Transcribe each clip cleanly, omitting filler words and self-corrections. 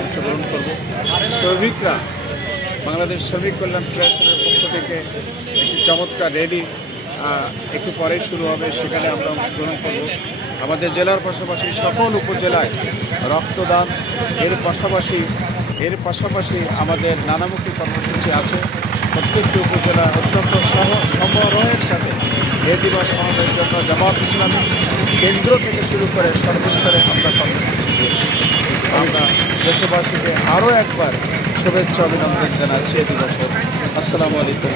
অংশগ্রহণ করব। শ্রমিকরা বাংলাদেশ শ্রমিক কল্যাণ ফেডারেশনের পক্ষ থেকে একটি চমৎকার র্যালি একটু পরেই শুরু হবে, সেখানে আমরা অংশগ্রহণ করব। আমাদের জেলার পাশাপাশি সকল উপজেলায় রক্তদান এর পাশাপাশি আমাদের নানামুখী কর্মসূচি আছে। প্রত্যেকটি উপজেলা অত্যন্ত সমারোহের সাথে এই দিবস পালনের জন্য জামাত ইসলামী কেন্দ্র থেকে শুরু করে সর্বস্তরে আমরা কর্মসূচি দিয়েছি। আমরা দেশবাসীকে আরও একবার শুভেচ্ছা অভিনন্দন জানাচ্ছি এই দিবসের। আসসালামু আলাইকুম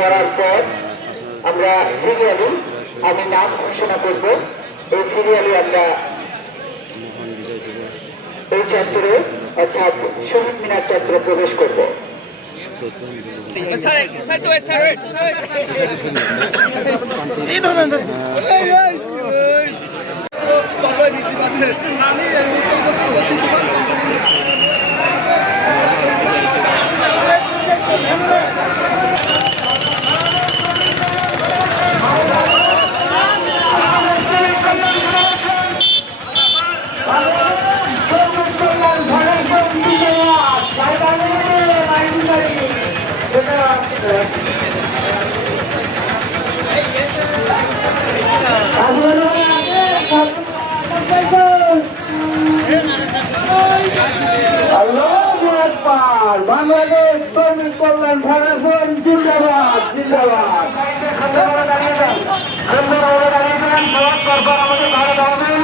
করার পর আমরা সিরিয়ালি আমি নাম ঘোষণা করব। এই সিরিয়ালি আমরা এই চত্বরে অর্থাৎ শহীদ মিনার চত্বরে প্রবেশ করব। বাংলাদেশ শ্রমিক কল্যাণ ফেডারেশন জিন্দাবাদ জিন্দাবাদ। আমাদের ভারত হবেন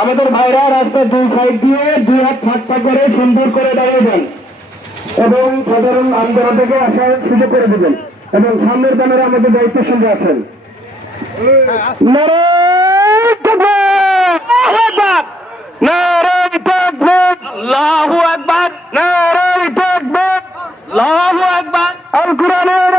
আমাদের ভাইরা রাস্তার দুই সাইড দিয়ে দুই হাত ফাঁকা করে সুন্দর করে দাঁড়িয়ে যান এবং সাধারণ আন্দোলন থেকে আসার সুযোগ করে দেবেন এবং সামনের ব্যানারে আমাদের দায়িত্বের সঙ্গে আসেন। আল কোরআনের